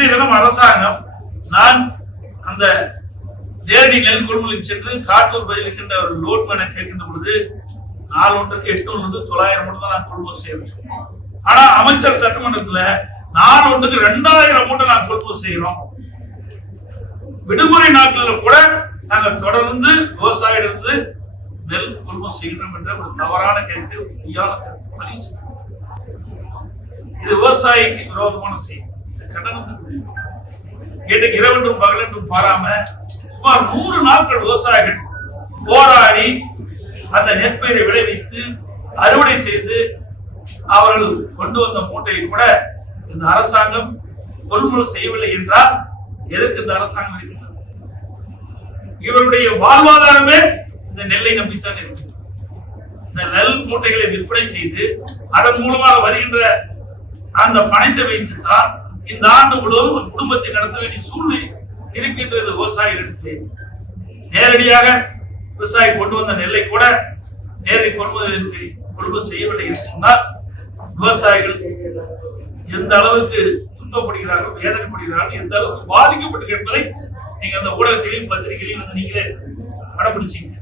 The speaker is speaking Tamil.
இன்றைய தினம் அரசாங்கம் நான் அந்த நேரடி நெல் கொள்முதலில் சென்று காட்டூர் பதில் இருக்கின்ற ஒரு லோட்மேனை கேட்கின்ற பொழுது நாள் ஒன்றுக்கு 800 900 மட்டும் தான் நான் கொள்முதல் செய்யறோம். ஆனா அமைச்சர் சட்டமன்றத்துல நாள் ஒன்றுக்கு 2000 மூட்டை நான் கொள்முதல் செய்யறோம். விடுமுறை நாட்களில் கூட நாங்கள் தொடர்ந்து விவசாயிலிருந்து நெல் கொள்முதல் செய்கிறோம் என்ற ஒரு தவறான கருத்தை, ஒரு பொய்யான கருத்தை பதிவு செய்கிறோம். இது விவசாயிக்கு விரோதமான செய்தி. கண்டனத்துக்கு இரவென்றும் பகலென்றும் பாராம சுமார் 100 நாட்கள் விவசாயிகள் போராடி அந்த நெற்பயிரை விளைவித்து அறுவடை செய்து அவர்கள் கொண்டு வந்த மூட்டையை கூட இந்த அரசாங்கம் கொள்முதல் செய்யவில்லை என்றால் எதற்கு இந்த அரசாங்கம் இருக்கின்றது? இவருடைய வாழ்வாதாரமே இந்த நெல்லை நம்பித்தான் இருக்கிறது. இந்த நெல் மூட்டைகளை விற்பனை செய்து அதன் மூலமாக வருகின்ற அந்த பணத்தை வைத்துத்தான் இந்த ஆண்டு முழுவதும் ஒரு குடும்பத்தை நடத்த வேண்டிய சூழ்நிலை இருக்கின்றது. விவசாயிகளிடத்திலே நேரடியாக விவசாயி கொண்டு வந்த நெல்லை கூட நேரடி கொள்முதல் செய்யவில்லை என்று சொன்னால் விவசாயிகள் எந்த அளவுக்கு துன்பப்படுகிறார்கள், வேதனைப்படுகிறார்கள், எந்த அளவுக்கு பாதிக்கப்பட்டு என்பதை நீங்க அந்த ஊடகத்திலையும் பத்திரிகையிலையும் நீங்களே கடைபிடிச்சீங்க.